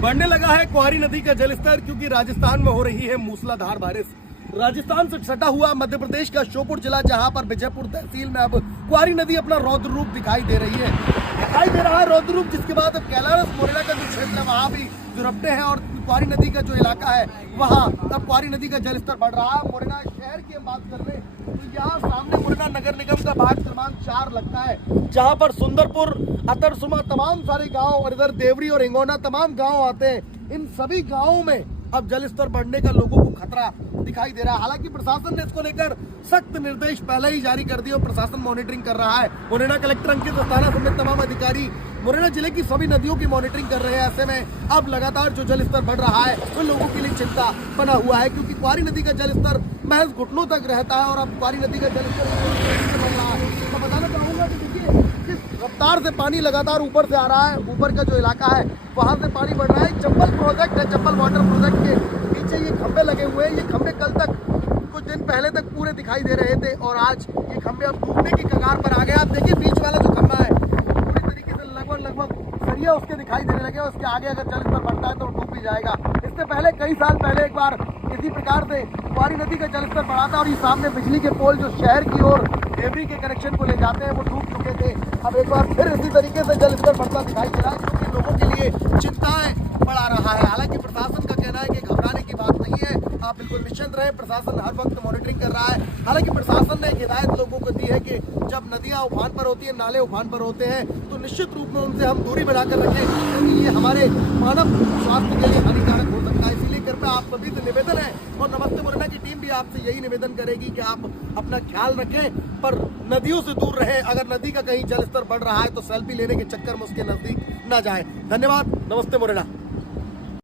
बढ़ने लगा है क्वारी नदी का जलस्तर क्योंकि राजस्थान में हो रही है मूसलाधार बारिश। राजस्थान से सटा हुआ मध्य प्रदेश का श्योपुर जिला, जहां पर विजयपुर तहसील में अब क्वारी नदी अपना रौद्र रूप दिखाई दे रहा है रौद्र रूप, जिसके बाद अब कैलारस मोरेना का जो क्षेत्र है वहां भी जो रपटे हैं और क्वारी नदी का जो इलाका है वहां अब क्वारी नदी का जलस्तर बढ़ रहा है। मोरेना शहर की हम बात कर रहे हैं तो यहाँ सामने मोरेना नगर निगम का वार्ड क्रमांक 4 लगता है, जहाँ पर सुंदरपुर, अतरसुमा तमाम सारे गांव और इधर देवरी और हिंगोना तमाम गांव आते हैं। इन सभी गांवों में अब जलस्तर बढ़ने का लोगों को खतरा दिखाई दे रहा है। हालांकि प्रशासन ने इसको लेकर सख्त निर्देश पहले ही जारी कर दिए और प्रशासन मॉनिटरिंग कर रहा है। मुरैना कलेक्टर अंकित अस्थाना समेत तमाम अधिकारी मुरैना जिले की सभी नदियों की मॉनिटरिंग कर रहे हैं। ऐसे में अब लगातार जो जलस्तर बढ़ रहा है वो लोगों के लिए चिंता बना हुआ है, क्योंकि क्वारी नदी का जलस्तर महज घुटनों तक रहता है और अब क्वारी नदी का जलस्तर बढ़ रहा है। तो बताना चाहूंगा कि देखिए किस रफ्तार से पानी लगातार ऊपर से आ रहा है। ऊपर का जो इलाका है वहां से पानी बढ़ रहा है। चंबल प्रोजेक्ट है, चंबल वाटर प्रोजेक्ट के पीछे ये खंभे लगे हुए हैं। ये खंभे कल तक, कुछ दिन पहले तक पूरे दिखाई दे रहे थे और आज ये खंभे अब डूबने की कगार पर आ गए। आप देखिए बीच वाला जो खंभा है पूरी तरीके से लगभग सरिया उसके दिखाई देने लगे। उसके आगे अगर जलस्तर बढ़ता है तो डूब भी जाएगा। इससे पहले कई साल पहले एक बार इसी प्रकार से क्वारी नदी का जलस्तर बढ़ा था और ये सामने बिजली के पोल जो शहर की ओर देवरी के कनेक्शन को ले जाते हैं वो डूब चुके थे। अब एक बार फिर इसी तरीके से जलस्तर बढ़ता दिखाई दे रहा है, जो कि लोगों के लिए चिंताएं बढ़ा रहा है। हालांकि प्रशासन का कहना है कि घबराने की बात नहीं है, आप बिल्कुल निश्चिंत रहें, प्रशासन हर वक्त मॉनिटरिंग कर रहा है। हालांकि प्रशासन ने एक हिदायत लोगों को दी है कि जब नदियां उफान पर होती है, नाले उफान पर होते हैं तो निश्चित रूप में उनसे हम दूरी बनाकर रखें, क्योंकि ये हमारे मानव स्वास्थ्य के लिए हानिकारक हो सकता है। इसीलिए कृपया आप सभी से निवेदन है और नमस्ते मुरैना की टीम भी आपसे यही निवेदन करेगी कि आप अपना ख्याल रखें, पर नदियों से दूर रहें। अगर नदी का कहीं जलस्तर बढ़ रहा है तो सेल्फी लेने के चक्कर में उसके नजदीक न जाएं। धन्यवाद। नमस्ते मुरैना।